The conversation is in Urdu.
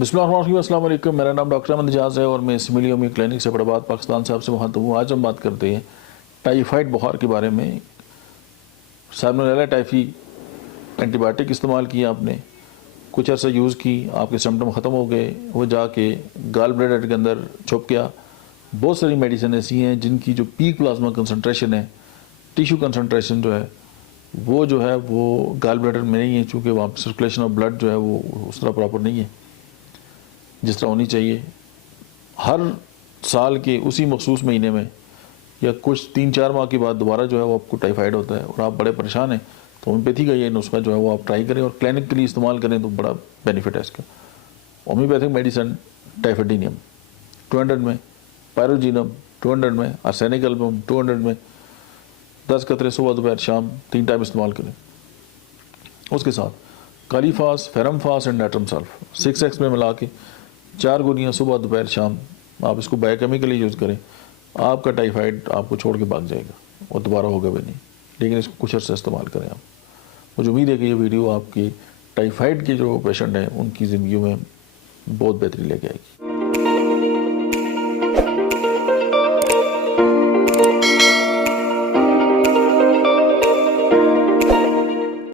بسم اللہ الرحمن الرحیم، السلام علیکم۔ میرا نام ڈاکٹر احمد اعجاز ہے اور میں سملی ہومیو کلینک سے فیروز آباد پاکستان سے آپ سے مخاطب ہوں۔ آج ہم بات کرتے ہیں ٹائیفائڈ بخار کے بارے میں۔ سالمونیلا ٹائفی اینٹی بائیوٹک استعمال کیا آپ نے، کچھ عرصہ یوز کی، آپ کے سمٹم ختم ہو گئے، وہ جا کے گال بلیڈر کے اندر چھپ گیا۔ بہت ساری میڈیسن ایسی ہیں جن کی جو پیک پلازما کنسنٹریشن ہے، ٹیشو کنسنٹریشن جو ہے وہ گال بلیڈر میں نہیں ہے، چونکہ وہاں سرکولیشن آف بلڈ جو ہے وہ اس طرح پراپر نہیں ہے جس طرح ہونی چاہیے۔ ہر سال کے اسی مخصوص مہینے میں یا کچھ 3-4 ماہ کے بعد دوبارہ جو ہے وہ آپ کو ٹائیفائڈ ہوتا ہے اور آپ بڑے پریشان ہیں، تو ہومیوپیتھی کا یہ نسخہ جو ہے وہ آپ ٹرائی کریں اور کلینکلی استعمال کریں تو بڑا بینیفٹ ہے اس کا۔ ہومیوپیتھک میڈیسن ٹائفیڈینیم 200 میں، پائروجینم 200 میں، آرسینک البم 200 میں، 10 قطرے صبح دوپہر شام 3 ٹائم استعمال کریں۔ اس کے ساتھ کالی فاس، فیرم فاس اینڈ نیٹرم سلف 6x میں ملا کے 4 گولیاں صبح دوپہر شام آپ اس کو بایو کیمیکلی یوز کریں، آپ کا ٹائیفائڈ آپ کو چھوڑ کے بھاگ جائے گا اور دوبارہ ہوگا بھی نہیں، لیکن اس کو کچھ عرصہ استعمال کریں آپ۔ مجھے امید ہے کہ یہ ویڈیو آپ کی ٹائیفائڈ کے جو پیشنٹ ہیں ان کی زندگیوں میں بہت بہتری لے کے آئے گی۔